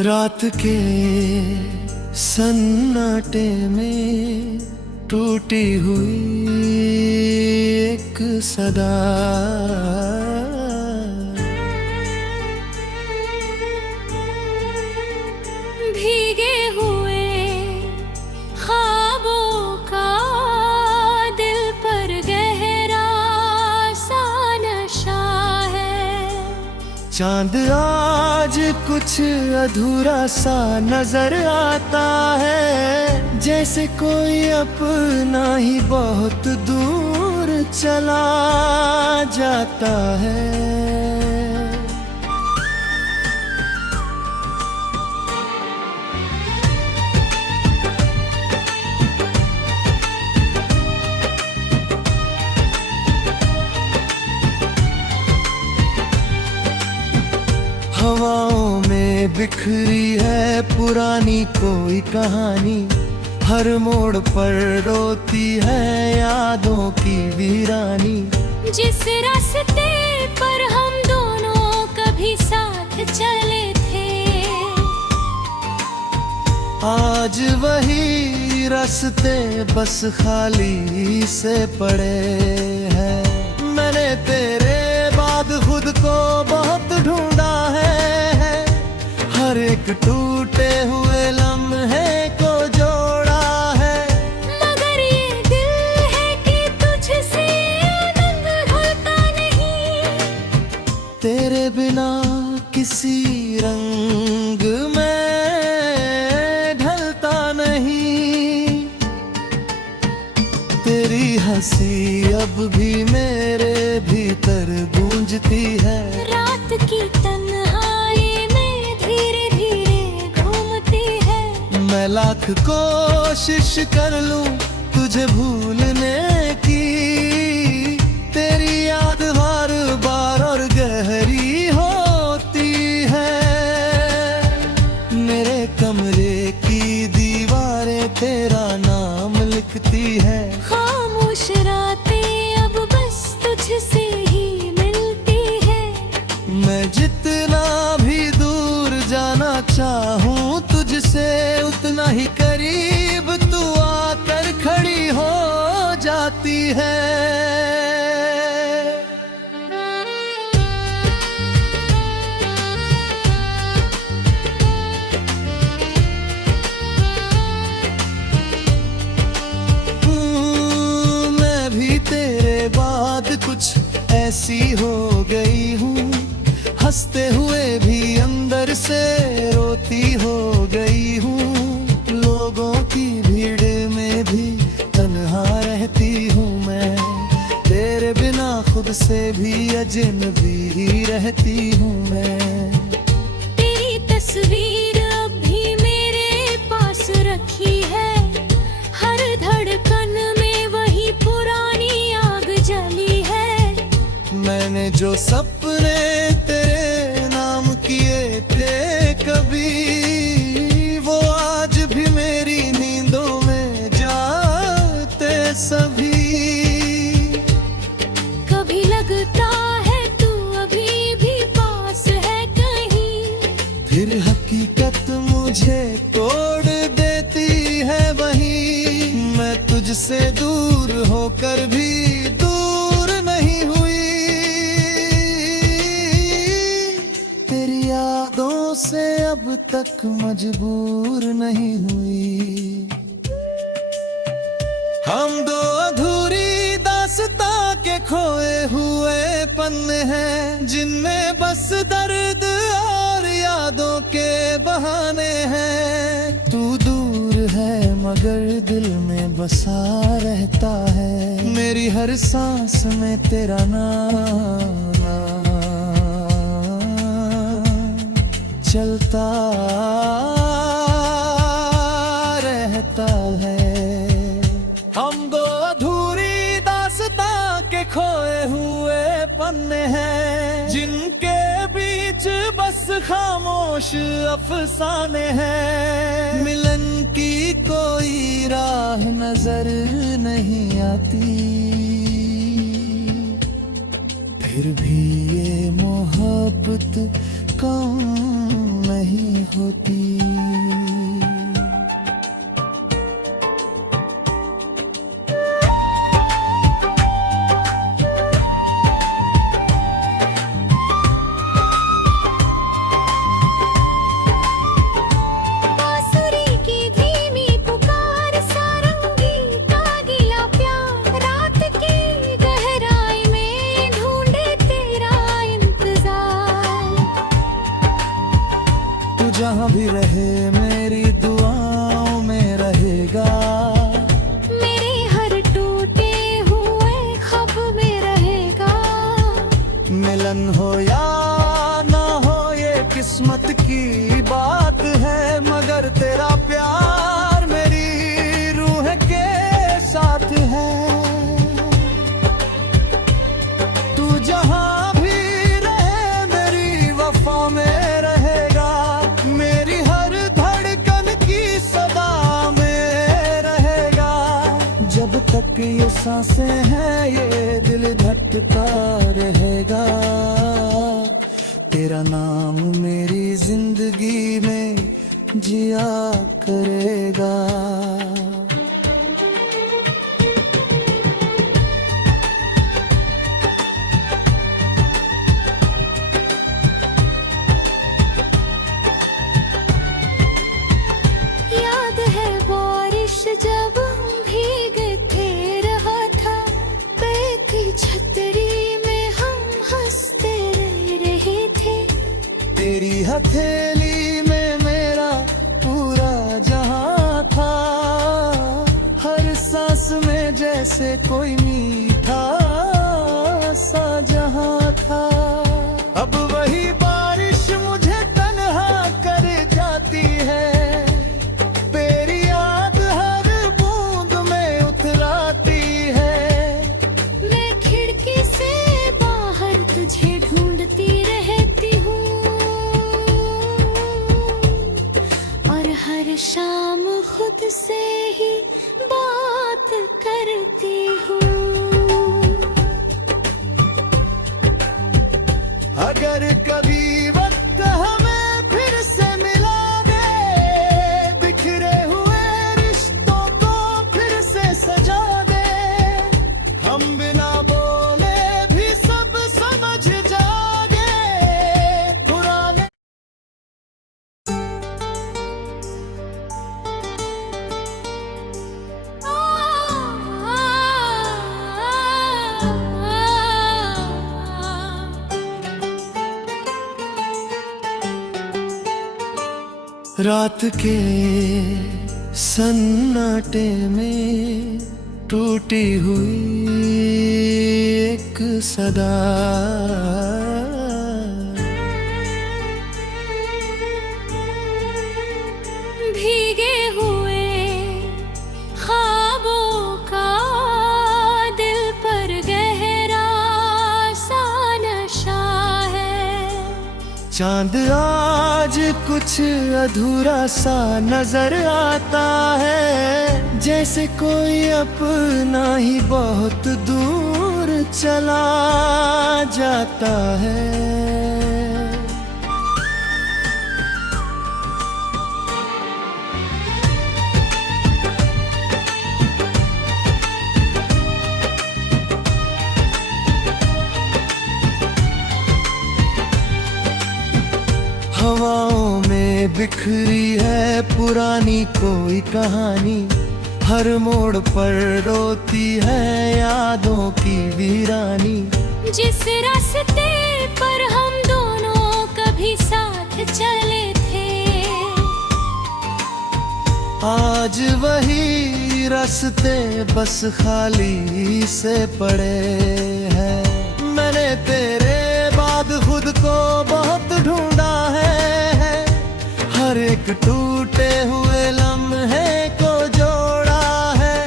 रात के सन्नाटे में टूटी हुई एक सदा, भीगे हुए ख्वाबों का दिल पर गहरा सा नशा है। चांद आज कुछ अधूरा सा नजर आता है, जैसे कोई अपना ही बहुत दूर चला जाता है। हवाओं में बिखरी है पुरानी कोई कहानी, हर मोड़ पर रोती है यादों की वीरानी। जिस रास्ते पर हम दोनों कभी साथ चले थे, आज वही रास्ते बस खाली से पड़े हैं। मैंने तेरे बाद खुद को बहुत ढूंढा है, हर एक टूटे हुए लम्हे को जोड़ा है। मगर ये दिल है कि तुझसे आनंद ढलता नहीं, तेरे बिना किसी रंग में ढलता नहीं। तेरी हंसी अब भी मेरे भीतर गूंजती है। रात की तन्हाई में धीरे धीरे घूमती है। मैं लाख कोशिश कर लूं तुझे भूलने की, तेरी याद बार बार और गहरी होती है। मेरे कमरे की दीवारें तेरा नाम लिखती है। खामोश रातें अब बस तुझसे ही मिलती है। मैं जितना भी दूर जाना चाहूं तुझसे, उतना ही करीब तू आकर खड़ी हो जाती है। मैं भी तेरे बाद कुछ ऐसी हो गई हूँ, हंसते हुए भी अंदर से रोती हो गई हूँ। लोगों की भीड़ में भी तन्हा रहती हूँ मैं, तेरे बिना खुद से भी अजनबी रहती हूँ मैं। तेरी तस्वीर अब भी मेरे पास रखी है, हर धड़कन में वही पुरानी आग जली है। मैंने जो सपने तेरे नाम किए थे कभी, वो आज भी मेरी नींदों में जाते सभी। कभी लगता है तू अभी भी पास है कहीं, फिर हकीकत मुझे तोड़ देती है वहीं। मैं तुझसे दूर होकर भी दूर नहीं हुई, तेरी यादों से अब तक मजबूर नहीं हुई। हम दो अधूरी दास्तां के खोए हुए पन्ने हैं, जिनमें बस दर्द और यादों के बहाने हैं। तू दूर है मगर दिल में बसा रहता है, मेरी हर सांस में तेरा नाम चलता रहता है। हम दो अधूरी दास्तां के खोए हुए पन्ने हैं, जिनके बीच बस खामोश अफसाने हैं। मिलन की कोई राह नजर नहीं आती, फिर भी ये मोहब्बत कम नहीं होती। बांसुरी की धीमी पुकार, सारंगी का गीला प्यार, रात की गहराई में ढूंढे तेरा इंतजार। तू जहाँ भी रहे मेरी दुआओं में रहेगा, मेरे हर टूटे हुए ख्वाब में रहेगा। मिलन हो या ना हो ये किस्मत की बात है, मगर तेरा प्यार मेरी रूह के साथ है। तू जहाँ भी रहे मेरी वफा में रहेगा, मेरी हर धड़कन की सदा में रहेगा। जब तक ये सांसें हैं ये दिल धड़कता रहेगा। तेरा नाम मेरी जिंदगी में जिया करेगा। याद है बारिश जब हम भीगते रहा था, बहती छतरी में हम हंसते रहे थे। तेरी हथेली में मेरा पूरा जहां था, हर सांस में जैसे कोई मीठा सा जहां था। अब वही बारिश मुझे तन्हा कर जाती है, तेरी याद हर बूंद में उतराती है। मैं खिड़की से बाहर तुझे ढूंढती रहती हूँ, और हर शाम खुद से ही बात करती हूँ। अगर कभी वक्त हमें फिर से मिला दे, बिखरे हुए रिश्तों को फिर से सजा दे, हम बिना बोले भी सब समझ जाएंगे। पुराने रात के सन्नाटे में टूटी हुई एक सदा, भीगे हुए ख्वाबों का दिल पर गहरा सा नशा है। चांद आज कुछ अधूरा सा नजर आता है, जैसे कोई अपना ही बहुत दूर चला जाता है। हवाओं में बिखरी है पुरानी कोई कहानी, हर मोड़ पर रोती है यादों की वीरानी। जिस रास्ते पर हम दोनों कभी साथ चले थे, आज वही रास्ते बस खाली से पड़े हैं। मैंने तेरे बाद खुद को बहुत ढूंढा है, हर एक टूटे हुए लम्हे को जोड़ा है।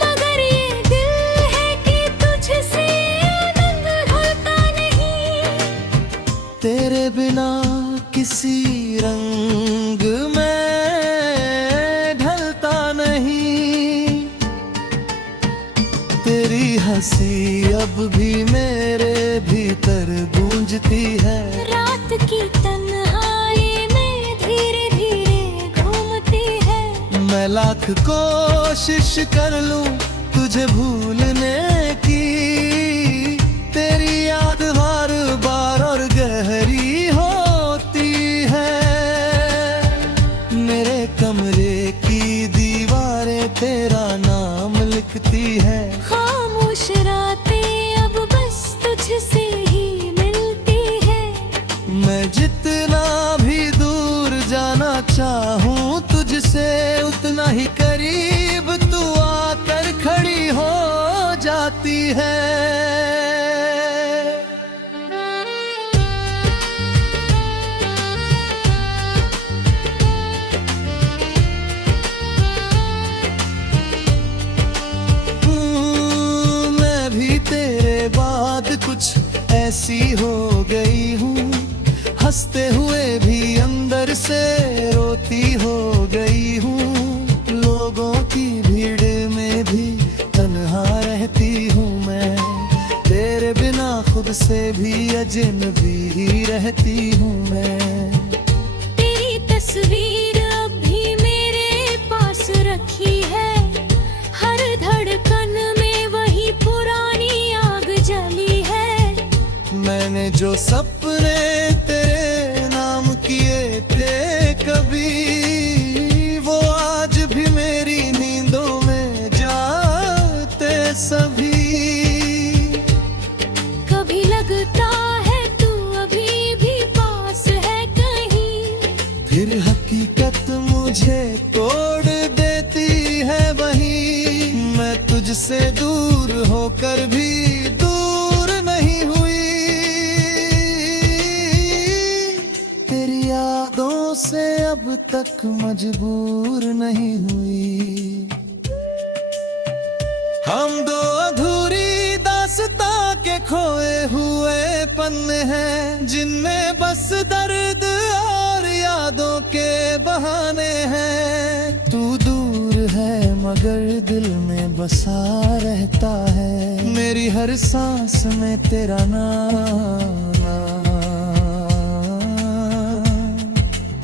मगर ये दिल है कि तुझसे आनंद ढलता नहीं, तेरे बिना किसी रंग में ढलता नहीं। तेरी हंसी अब भी मेरे भीतर गूंजती है। रात की तन्हाई में लाख कोशिश कर लूं तुझे भूलने की, तेरी याद हर बार और गहरी होती है। मेरे कमरे की दीवारें तेरा नाम लिखती है। खामोश रातें अब बस तुझसे ही मिलती है। मैं जितना भी दूर जाना चाहूं तुझसे, उतना ही करीब तू आकर खड़ी हो जाती है। मैं भी तेरे बाद कुछ ऐसी हो गई हूँ, हंसते हुए भी अंदर से रोती हो गई हूँ। लोगों की भीड़ में भी तन्हा रहती हूँ मैं, तेरे बिना खुद से भी अजनबी ही रहती हूँ मैं। तेरी तस्वीर अब भी मेरे पास रखी है। हर धड़कन में वही पुरानी आग जली है। मैंने जो सपने तेरे नाम किए थे कभी, वो आज भी मेरी नींदों में जाते सभी। कभी लगता है तू अभी भी पास है कहीं, फिर हकीकत मुझे तोड़ देती है वहीं। मैं तुझसे दूर होकर भी दूर नहीं हुई, तेरी यादों से अब तक मजबूर नहीं हुई। हम दो अधूरी दास्तां के खोए हुए पन्ने हैं, जिनमें बस दर्द और यादों के बहाने हैं। तू दूर है मगर दिल में बसा रहता है, मेरी हर सांस में तेरा नाम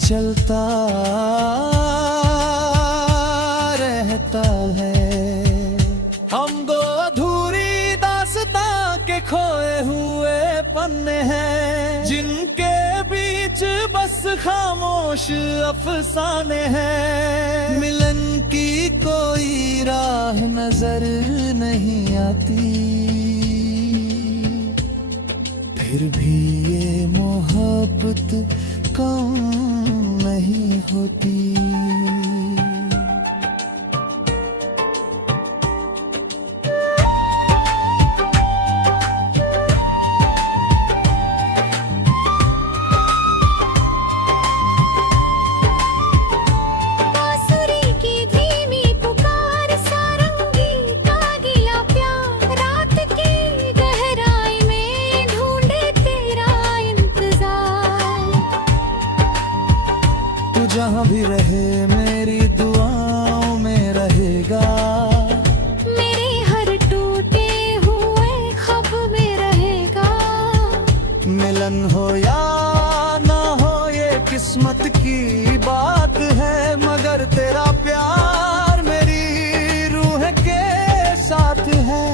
चलता रहता है। हम दो अधूरी दास्तां के खोए हुए पन्ने हैं, जिनके बीच बस खामोश अफसाने हैं। मिलन की कोई राह नजर नहीं आती, फिर भी ये मोहब्बत कम नहीं होती। बांसुरी की धीमी पुकार, सारंगी का गीला प्यार, रात की गहराई में ढूंढे तेरा इंतजार। तू जहाँ भी रहे मेरी दुआओं में रहेगा, मेरे हर टूटे हुए ख्वाब में रहेगा। मिलन हो या ना हो ये किस्मत की बात है, मगर तेरा प्यार मेरी रूह के साथ है।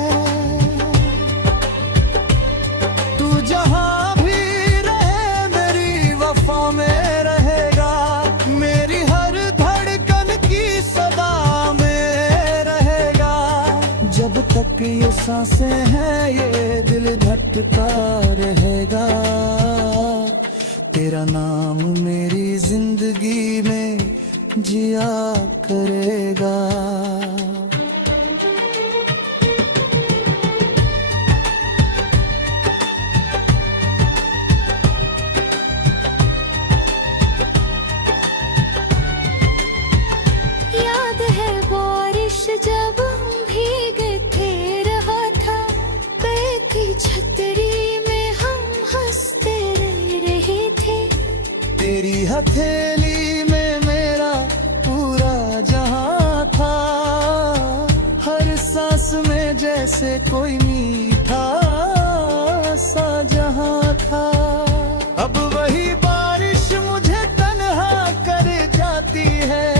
तू जहाँ भी रहे मेरी वफा में रहेगा, मेरी हर धड़कन की सदा में रहेगा। जब तक ये सांसें हैं ये दिल धड़कता रहेगा, तेरा नाम मेरी जिंदगी में जिया करेगा। याद है बारिश जब हम भीगे थे, रहा था पैर की छतरी में हम हंसते रहे थे। तेरी हथेली में मेरा पूरा जहां था, हर सांस में जैसे कोई मीठा सा जहां था। अब वही बारिश मुझे तन्हा कर जाती है,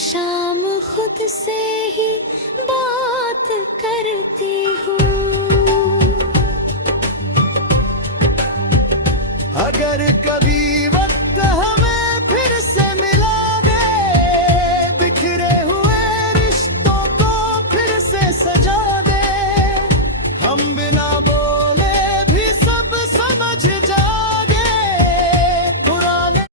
शाम खुद से